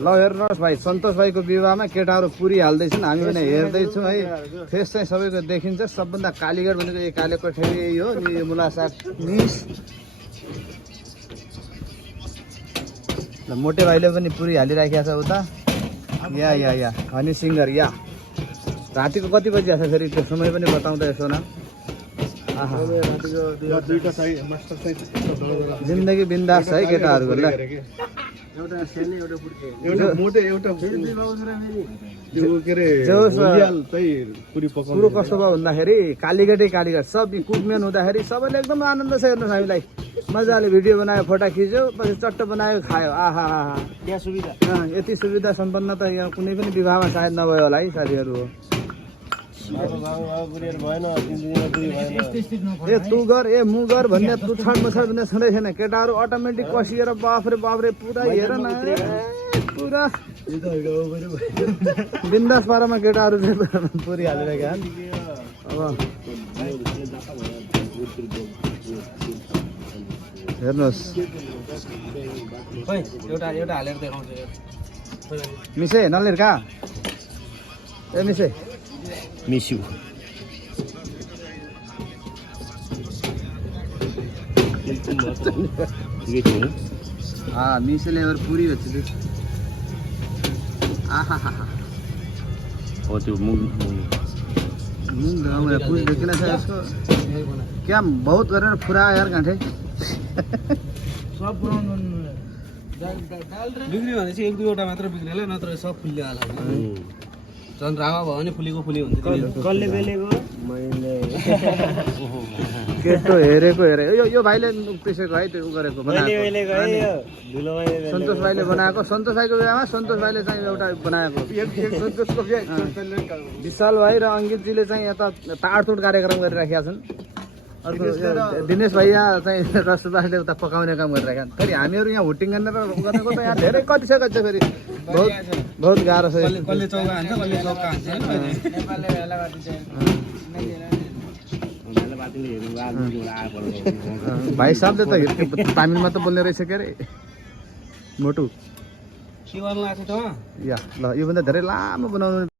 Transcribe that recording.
ल हेर्नुहोस् भाइ, सन्तोष भाइको विवाहमा केटाहरू पुरी हाल्दैछन्, हामी पनि हेर्दैछौँ है। फेस चाहिँ सबैको देखिन्छ। सबभन्दा कालीगढ भनेको यो काले कोठेरी यही हो नि, यो मुलासाग मिस। ल मोटे भाइले पनि पुरी हालिराखेको छ उता। या हनी सिङ्गर या। रातिको कति बजी आएको फेरि त्यो समय पनि बताउँदा यसो न। जिन्दगी बिन्दास है केटाहरूको। ल कुरो कस्तो भयो भन्दाखेरि कालीगढै कालीगढ सब कुकम्यान हुँदाखेरि सबैले एकदम आनन्द छ। हेर्नुहोस् हामीलाई मजाले भिडियो बनायो, फोटो खिच्यो, पछि चट्ट बनायो, खायो। यति सुविधा सम्पन्न त यहाँ कुनै पनि विवाहमा सायद नभयो होला है साथीहरू। ए तु गर ए मु गर भन्ने तुछाड मछाड भन्ने छँदै छैन। केटाहरू अटोमेटिक कसिएर बाफ्रे बाफ्रे पुरा हेर न, पुरा बिन्दास पारामा केटाहरू चाहिँ पुरी हालिरहेका छन्। अब हेर्नुहोस् एउटा हालेर देखाउँछु। मिसे नलिएर कहाँ ए मिसे मिस्यु मिसेले पुरी వచ్చింది। त्यो मुंग पूरी देखिन छ यसको क्या बहुत गरेर फुरा यार गाँठे सब पुराउनु बिग्रियो भने चाहिँ एक दुईवटा मात्र बिग्रेला, नत्र सब फुल्यो होला। झन् रावा भयो भने फुलेको फुली हुन्छ। कसले बेलेको मैले केटो हेरेको हेरे यो भाइले त्यसैको है त्यो गरेको सन्तोष भाइले बनाएको। सन्तोष भाइको बिहामा सन्तोष भाइले चाहिँ एउटा बनाएको। विशाल भाइ र अङ्कितजीले चाहिँ यता ताडतुड कार्यक्रम गरिराखेका छन्। अर्को दिनेश भैया चाहिँ रसदासले उता पकाउने काम गरिरहेका छन्। फेरि हामीहरू यहाँ हुटिङ गरेर गरेको त यहाँ धेरै कतिसकेको छ। फेरि बहुत गाह्रो छ। भाइ साहबले त तामिलमा त बोल्ने रहेछ के अरे मोटु। या ल योभन्दा धेरै लामो बनाउनु